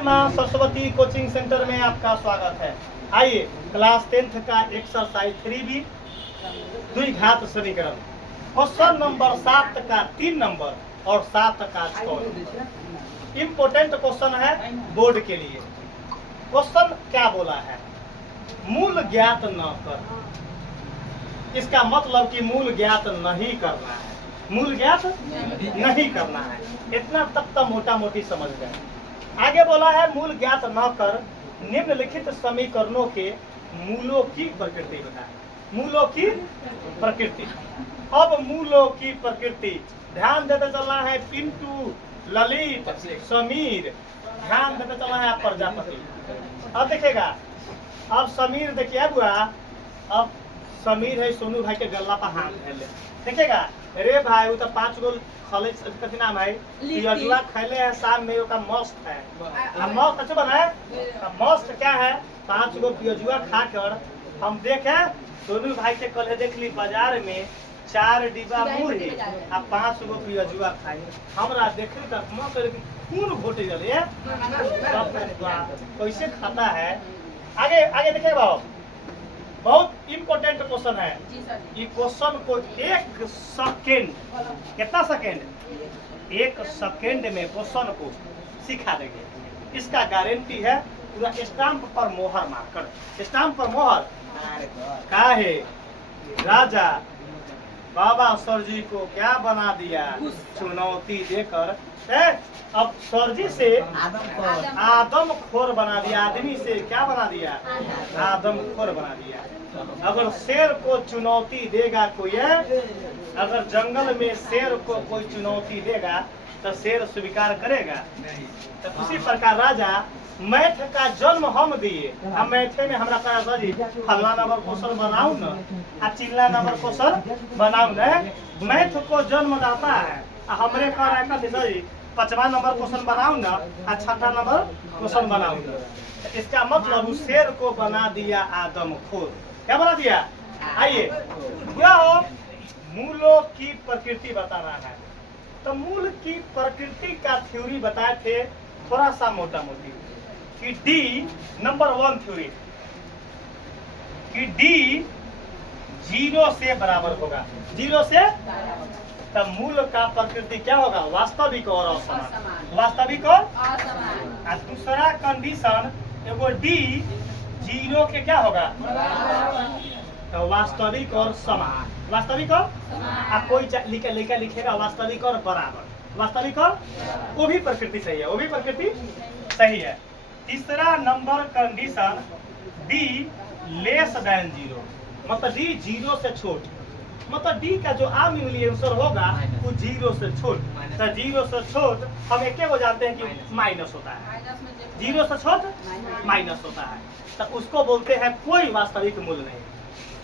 माँ Saraswati coaching centre में आपका स्वागत है। आइए क्लास 10th का एक्सरसाइज 3B द्विघात समीकरण क्वेश्चन नंबर 7 का 3 नंबर और 7 का 6 नंबर इम्पोर्टेंट क्वेश्चन है बोर्ड के लिए। क्वेश्चन क्या बोला है? मूल ज्ञात न कर। इसका मतलब कि मूल ज्ञात नहीं करना है, मूल ज्ञात नहीं करना है। इतना तक तो मोटा मोटी समझ गए। आगे बोला है मूल ज्ञात न कर निम्नलिखित समीकरणों के मूलों की प्रकृति बताए। मूलों की प्रकृति। अब मूलों की प्रकृति ध्यान देते चलना है। पिंटू, ललित, समीर, ध्यान देते चलना है। आप प्रजापति। अब देखिएगा, अब समीर देखिए बुआ, अब समीर है सोनू भाई के गला पर हाथ है। देखिएगा, अरे भाई वो तो 5 गो खले कथी नाम है पियजुआ खैले है शाम में, का मस्त है। अब मस्त अच्छा बना है। अब मस्त क्या है? 5 गो पियजुआ खाकर हम देखे सोनू भाई के कल देख ली बाजार में 4 डिब्बा मुरही आ 5 गो पियजुआ खाई। हमरा देखे तक मन करे खून घोटे गले कैसे खाता है। आगे आगे देखिए बाबू, बहुत इम्पोर्टेंट क्वेश्चन है। ये क्वेश्चन को 1 सेकेंड, कितना सेकेंड? 1 सेकेंड में क्वेश्चन को सिखा देंगे। इसका गारंटी है। पूरा स्टाम्प पर मोहर मारकर, स्टाम्प पर मोहर का है। राजा बाबा सर जी को क्या बना दिया? चुनौती देकर। अब सर जी से आदम खोर बना दिया। आदमी से क्या बना दिया? आदम खोर बना दिया। अगर शेर को चुनौती देगा कोई, अगर जंगल में शेर को कोई चुनौती देगा तो शेर स्वीकार करेगा? तो उसी प्रकार राजा मैथ का जन्म हम दिए। हम मैथे में हमरा कहा जी फल्ला नंबर क्वेश्चन बनाऊ न, आ चिल्ला नंबर क्वेश्चन बनाऊ न। मैथ को जन्म दाता है। हमरे कह रहा है जी 5वां नंबर क्वेश्चन बनाऊ न, आ 6ठा नंबर क्वेश्चन बनाऊ न। इसका मतलब उस शेर को बना दिया आदम खोर। क्या बना दिया? आइए मूलों की प्रकृति बताना है। तो मूल की प्रकृति का थ्योरी बताए थे थोड़ा सा मोटा मोटी कि डी नंबर 1 थ्योरी कि डी 0 से बराबर होगा। 0 से तब मूल का प्रकृति क्या होगा? वास्तविक और असमान। वास्तविक और असमान। दूसरा कंडीशन एगो डी 0 के क्या होगा? तो वास्तविक और समान। वास्तविक और कोई लिखेगा वास्तविक और बराबर। वास्तविक और वो भी प्रकृति सही है, वो भी प्रकृति सही है। तीसरा number condition D less than 0, मतलब डी 0 से छोट। मतलब डी का जो आम इंग्लिश आंसर होगा वो 0 से छोट। तो 0 से छोट हम एक को जानते हैं कि माइनस होता है। 0 से छोट माइनस होता है, तो उसको बोलते हैं कोई वास्तविक मूल नहीं।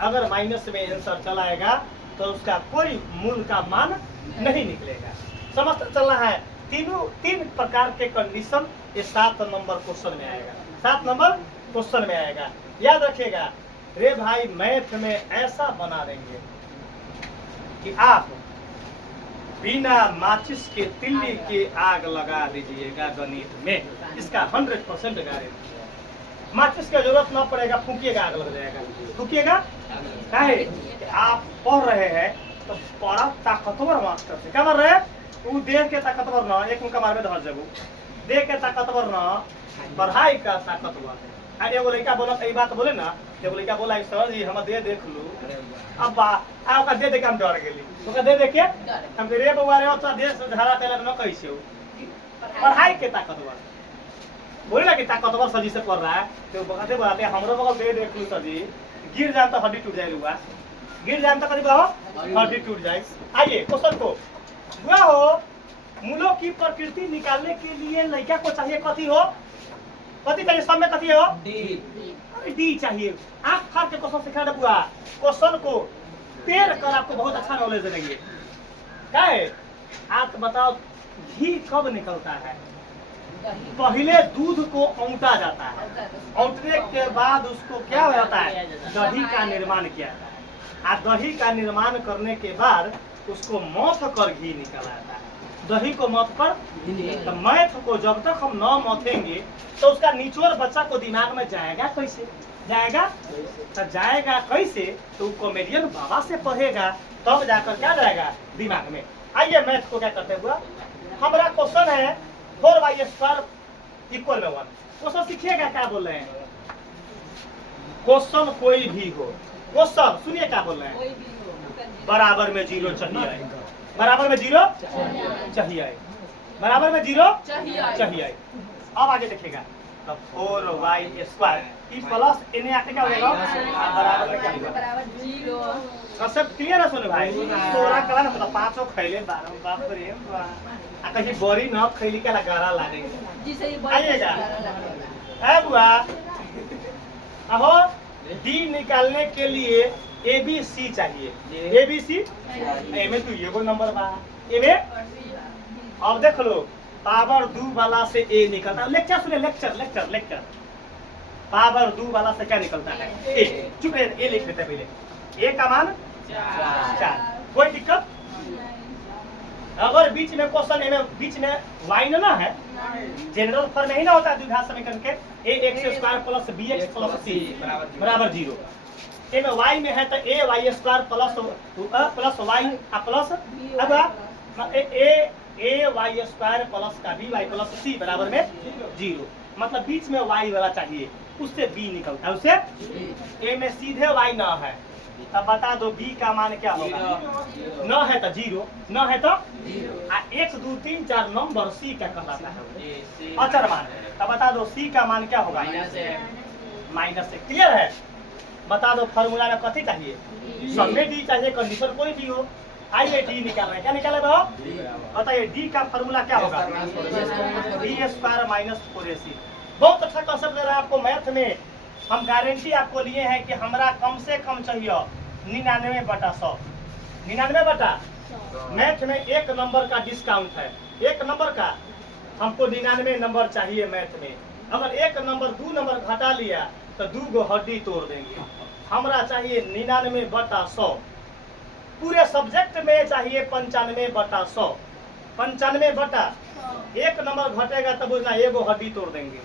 अगर माइनस में आंसर चलाएगा तो उसका कोई मूल का मान नहीं निकलेगा। समझ चलना है। 3 प्रकार के कंडीशन ये 7 नंबर क्वेश्चन में आएगा। 7 नंबर क्वेश्चन में आएगा। याद रखिएगा। रे भाई मैथ में ऐसा बना देंगे कि आप बिना माचिस के तिल्ली के आग लगा दीजिएगा गणित में। इसका 100% गारंटी। माचिस की जरूरत न पड़ेगा, फूकिएगा आग लग जाएगा। फूकिएगा काहे? आप पढ़ रहे हैं तो बड़ा ताकतवर मास्टर से क्या कर रहे हैं? वो देह के ताकतवर न, एक उनका मार में धर जबू देह के ताकतवर न, पढ़ाई का ताकतवर। अरे एगो लड़का बोला कई बात बोले ना, एगो लड़का बोला सर जी हम दे देख लू। अब आपका दे देख हम डर गेली। ओका दे देख के हम रे बउआ रे तो देश धारा कैला न कैसे हो पढ़ाई के ताकतवर। बोले ना कि ताकतवर सजी से पढ़ रहा है तो बताते बताते हमरो बगल दे देख लू सजी, गिर जाए तो हड्डी टूट जाएगा। गिर जाए तो कभी हड्डी टूट जाए। आइए क्वेश्चन को हुआ हो। मूलों की प्रकृति निकालने के लिए लड़का को चाहिए कथी हो? कथी चाहिए? सब में कथी हो? डी चाहिए। आँख फाड़ के क्वेश्चन सिखा दे बुआ। क्वेश्चन को पेड़ कर आपको बहुत अच्छा नॉलेज देंगे। क्या है? आप बताओ घी कब निकलता है? पहले दूध को औंटा जाता है, औंटने के बाद उसको क्या हो जाता है? दही का निर्माण किया जाता है। दही का निर्माण करने के बाद उसको मौथ कर घी निकल आता है। दही को मत पर। तो मैथ को जब तक हम न मथेंगे तो उसका निचोड़ बच्चा को दिमाग में जाएगा कैसे? जाएगा तो जाएगा कैसे? तो कॉमेडियन बाबा से पढ़ेगा तब जाकर क्या जाएगा दिमाग में। आइए मैथ को क्या करते हुआ, हमारा क्वेश्चन है 4y² इक्वल में 1। क्वेश्चन सीखिएगा क्या बोल रहे हैं। क्वेश्चन कोई भी हो, क्वेश्चन सुनिए क्या बोल रहे हैं। बराबर में 0 चाहिए, बराबर में 0 चाहिए, बराबर में 0 चाहिए। अब आगे देखिएगा, तो 4y² प्लस इन्हें आके क्या होगा बराबर में क्या होगा? सबसे क्लियर है सुनो भाई। तोरा कला ना मतलब 5 खैले 12 बाप रे आ कहीं बड़ी न खैली के लगारा लागेगा। आइएगा है बुआ। अहो डी निकालने के लिए ABC चाहिए, ABC एमे तो ये वो नंबर बा एमे। अब देख लो पावर 2 वाला से A निकलता है। लेक्चर सुने, लेक्चर लेक्चर लेक्चर। पावर 2 वाला से क्या निकलता है? A। चुप रहे, A लिख लेते हैं पहले। A का मान 4। कोई दिक्कत? अगर बीच में क्वेश्चन बीच में y ना है, जनरल फॉर्म में ही ना होता है द्विघात समीकरण के ax² plus bx plus c बराबर 0। में y में है तो ay² प्लस y प्लस अब ay² प्लस का by प्लस c बराबर में 0। मतलब बीच में y वाला चाहिए, उससे b निकलता है, उससे a में सीधे y ना है। तब बता दो b का मान क्या होगा? न है तो 0, न है तो 1 2 3 4 नंबर c का कहलाता है अचर मान। तब बता दो c का मान क्या होगा? -1। क्लियर है? बता दो फॉर्मूला में कथी चाहिए? सब में d चाहिए, कंडीशन कोई भी हो। आइए d निकाल रहे हैं, क्या निकाले हो बताइए। d का फॉर्मूला क्या होगा? d² - 4ac। बहुत अच्छा कंसेप्ट दे रहा है आपको मैथ में। हम गारंटी आपको लिए हैं कि हमरा कम से कम चाहिए 99/100। 99/100 मैथ में 1 नंबर का डिस्काउंट है, 1 नंबर का। हमको 99 नंबर चाहिए मैथ में। अगर 1 नंबर 2 नंबर घटा लिया तो 2 गो हड्डी तोड़ देंगे। हमरा चाहिए 99/100। पूरे सब्जेक्ट में चाहिए 95/100। 95/1 नंबर घटेगा तब बुझना 1 गो हड्डी तोड़ देंगे,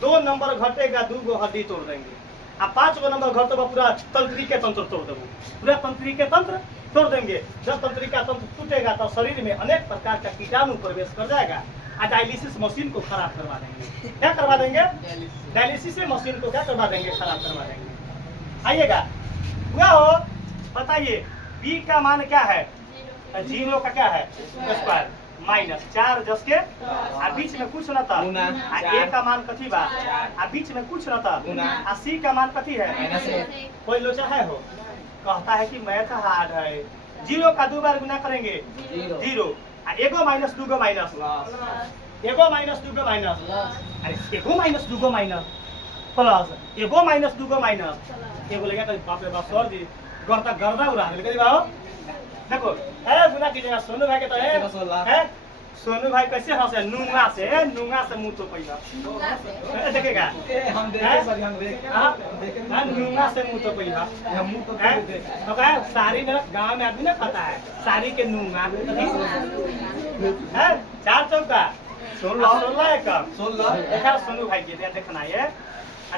2 नंबर घटेगा 2 गो हड्डी तोड़ देंगे, आ 5 गो नंबर घटेगा पूरा तंत्रिका तंत्र तोड़ देंगे, पूरा तंत्रिका तंत्र तोड़ देंगे। जब तंत्रिका तंत्र टूटेगा तो शरीर में अनेक प्रकार का कीटाणु प्रवेश कर जाएगा, आ डायलिसिस मशीन को खराब करवा देंगे। क्या करवा देंगे? डायलिसिस मशीन को क्या करवा देंगे? खराब करवा देंगे। आइएगा हुआ हो, बताइए b का मान क्या है? 0 का क्या है? स्क्वायर -4 जस के आ बीच में कुछ न था। आ a का मान कथी बा? आ बीच में कुछ न था। आ c का मान कथी है? कोई लोचा है हो? कहता है कि मैथ हार्ड है। 0 का 2 बार गुना करेंगे 0। आ एगो माइनस 2 गो माइनस, एगो माइनस 2 गो माइनस, अरे एगो माइनस 2 गो माइनस प्लस एगो माइनस 2 गो माइनस एगो लगा तो बाप रे बाप सर जी गर्दा उड़ा दे कही बाबू। देखो है गुना कीजिएगा। सोनू भाई के तो है सोनू भाई कैसे हंसे? नूंगा से मुंह तो पहिला देखेगा। हम देखे हां नूंगा से मुंह तो पहिला तो कहे साड़ी में गांव में आदमी ना पता है साड़ी के नूंगा है। 4 चौका 16 देखा सोनू भाई के देखना है।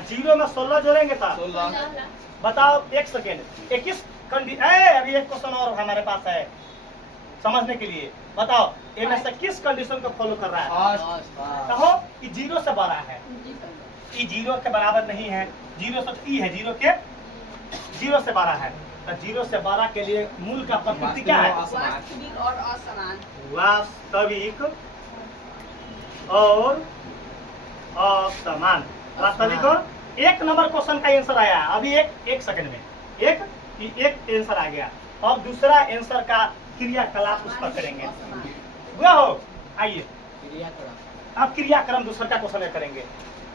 0 में 16 जोड़ेंगे तो बताओ 1 सेकेंड 21 अभी एक क्वेश्चन और हमारे पास है समझने के लिए। बताओ इनमें से किस कंडीशन को फॉलो कर रहा है? कहो कि 0 से बड़ा है, ई 0 के बराबर नहीं है। 0 से ई है, 0 के 0 से बड़ा है। तो 0 से बड़ा के लिए मूल का प्रकृति क्या है? वास्तविक और असमान। वास्तविक और असमान। वास्तविक और 1 नंबर क्वेश्चन का आंसर आया अभी एक सेकंड में। एक आंसर आ गया। और दूसरा आंसर का क्रियाकलाप उस पर करेंगे। हुआ हो? आइए अब क्रियाक्रम दूसरा का क्वेश्चन करेंगे।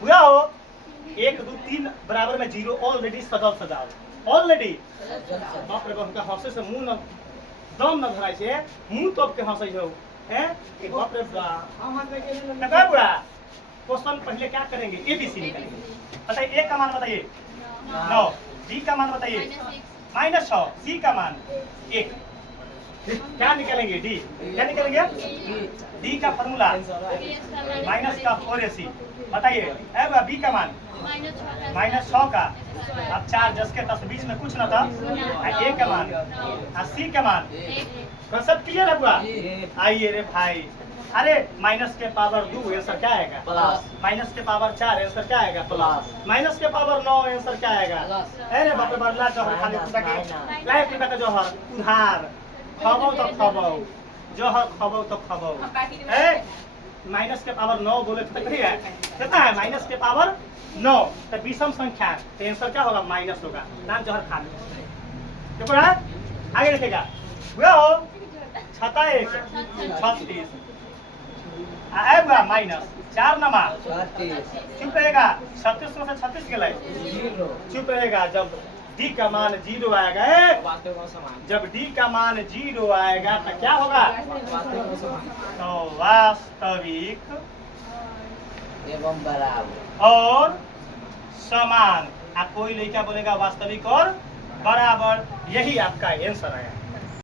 हुआ हो? 1 2 3 बराबर में 0 ऑलरेडी सजाओ ऑलरेडी। बाप रे बाप हंसे से मुंह न दम न धराई से मुंह तोप के हंसे हो हैं कि बाप रे बाप। बुढ़ा क्वेश्चन पहले क्या करेंगे? ABC निकालेंगे। बताइए a का मान बताइए 9, b का मान बताइए -6, c का मान 1। क्या निकालेंगे डी, क्या निकालेंगे डी का फॉर्मूला माइनस का 4ac। बताइए अब बी का मान -6 का, अब 4 10 के 10 बीच में कुछ ना था, ए का मान और सी का मान सब क्लियर है हुआ। आइए रे भाई, अरे माइनस के पावर 2 आंसर क्या आएगा प्लस, माइनस के पावर 4 आंसर क्या आएगा प्लस, माइनस के पावर 9 आंसर क्या आएगा। अरे बाप रे बाप, ला जोहर खाली माइनस, सके माइनस। लाइफ रुपया का जोहर उधार खबो तो खबो, जोहर खबो तो खबो। ए माइनस के पावर 9 बोले तो ठीक है, कितना है माइनस के पावर 9, तो विषम संख्या है, तो आंसर क्या होगा माइनस होगा ना, जोहर खा लो। देखो ना आगे देखेगा वो 6 36 आएगा माइनस 4 नमा 36, चुप रहेगा, 36 में से 36 गए 0, चुप रहेगा। जब डी का मान 0 आएगा जब डी का मान 0 आएगा तो क्या होगा, तो वास्तविक एवं बराबर। और समान। आप कोई लड़का बोलेगा वास्तविक और बराबर, यही आपका आंसर आया।